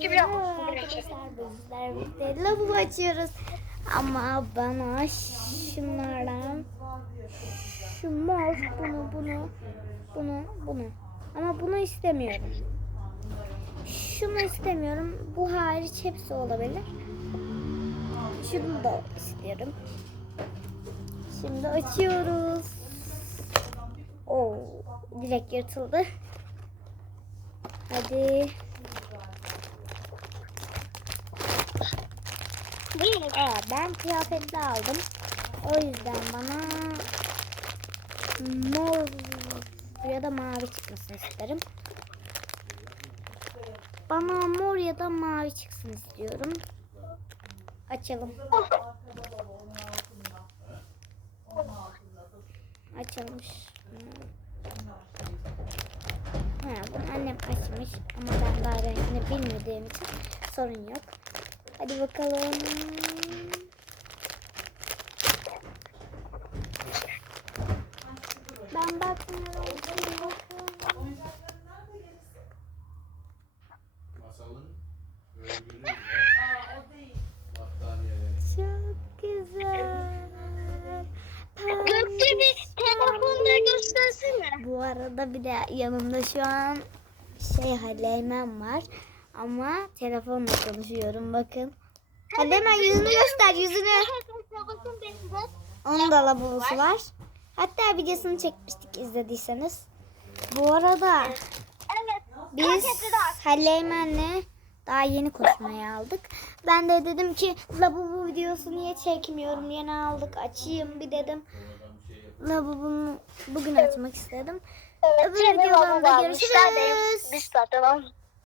gibi yapmışsın. Arkadaşlar bizler birlikte lavabo açıyoruz. Ama bana şunlardan şu mor bunu bunu bunu bunu ama bunu istemiyorum. Şunu istemiyorum. Bu hariç hepsi olabilir. Şunu da istiyorum. Şimdi açıyoruz. Oo, direkt yırtıldı. Hadi. Aa, ben kıyafetli aldım. O yüzden bana mor ya da mavi çıkmasını isterim. Bana mor ya da mavi çıksın istiyorum. Açalım. Açılmış. Ha, bunu annem açmış ama ben daha rengini bilmediğim için sorun yok. Hadi bakalım. Ben bakmıyorum. Çok güzel. Gökçe bir göstersene. Bu arada bir de yanımda şu an şey Haleymen var. Ama telefonla konuşuyorum bakın. Haleymen yüzünü göster yüzünü. Benim de. Onun da lavabosu var. Hatta videosunu çekmiştik izlediyseniz. Bu arada biz Haleymen'le daha yeni koşmaya aldık. Ben de dedim ki lavabo videosu niye çekmiyorum yeni aldık açayım bir dedim. Lavabomu bugün açmak istedim. Evet, Öbür almışlar, görüşürüz. Biz zaten